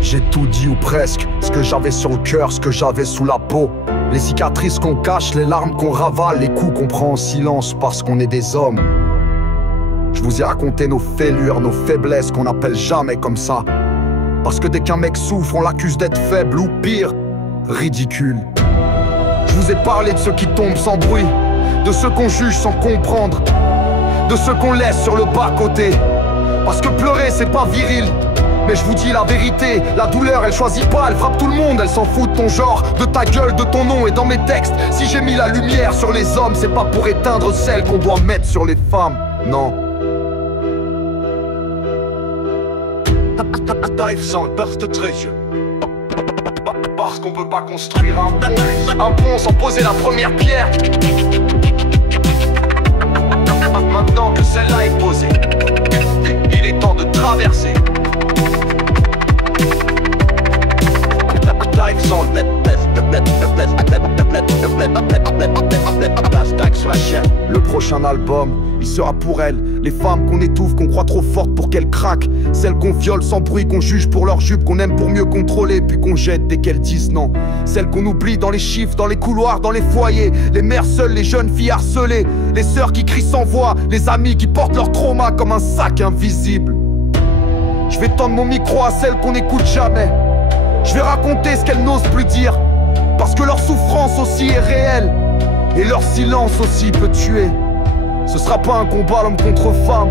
J'ai tout dit ou presque, ce que j'avais sur le cœur, ce que j'avais sous la peau. Les cicatrices qu'on cache, les larmes qu'on ravale, les coups qu'on prend en silence parce qu'on est des hommes. Je vous ai raconté nos fêlures, nos faiblesses qu'on n'appelle jamais comme ça. Parce que dès qu'un mec souffre, on l'accuse d'être faible ou pire, ridicule. Je vous ai parlé de ceux qui tombent sans bruit, de ceux qu'on juge sans comprendre, de ceux qu'on laisse sur le bas-côté. Parce que pleurer c'est pas viril. Mais je vous dis la vérité, la douleur elle choisit pas, elle frappe tout le monde, elle s'en fout de ton genre, de ta gueule, de ton nom. Et dans mes textes, si j'ai mis la lumière sur les hommes, c'est pas pour éteindre celle qu'on doit mettre sur les femmes, non. Parce qu'on peut pas construire un pont sans poser la première pierre. Maintenant que celle-là est posée, il est temps de traverser. Le prochain album, il sera pour elles, les femmes qu'on étouffe, qu'on croit trop fortes pour qu'elles craquent, celles qu'on viole sans bruit, qu'on juge pour leur jupe, qu'on aime pour mieux contrôler, puis qu'on jette dès qu'elles disent non. Celles qu'on oublie dans les chiffres, dans les couloirs, dans les foyers, les mères seules, les jeunes filles harcelées, les sœurs qui crient sans voix, les amis qui portent leur trauma comme un sac invisible. Je vais tendre mon micro à celles qu'on n'écoute jamais. Je vais raconter ce qu'elles n'osent plus dire, parce que leur souffrance aussi est réelle, et leur silence aussi peut tuer. Ce sera pas un combat l'homme contre femme,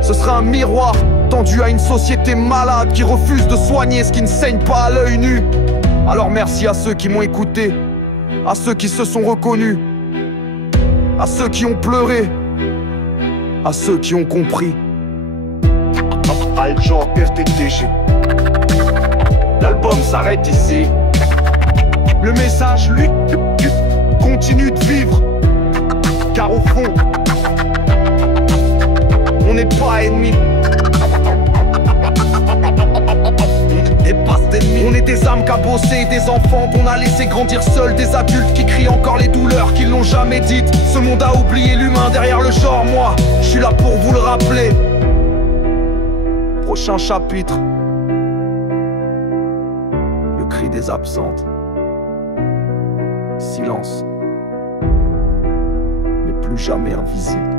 ce sera un miroir tendu à une société malade qui refuse de soigner ce qui ne saigne pas à l'œil nu. Alors merci à ceux qui m'ont écouté, à ceux qui se sont reconnus, à ceux qui ont pleuré, à ceux qui ont compris. Aljan RTTG. L'album s'arrête ici. Le message, lui, continue de vivre. Car au fond, on n'est pas ennemis. On est des âmes cabossées, des enfants qu'on a laissé grandir seuls, des adultes qui crient encore les douleurs qu'ils n'ont jamais dites. Ce monde a oublié l'humain derrière le genre, moi, je suis là pour vous le rappeler. Prochain chapitre. Le cri des absentes. Silence. Mais plus jamais invisible.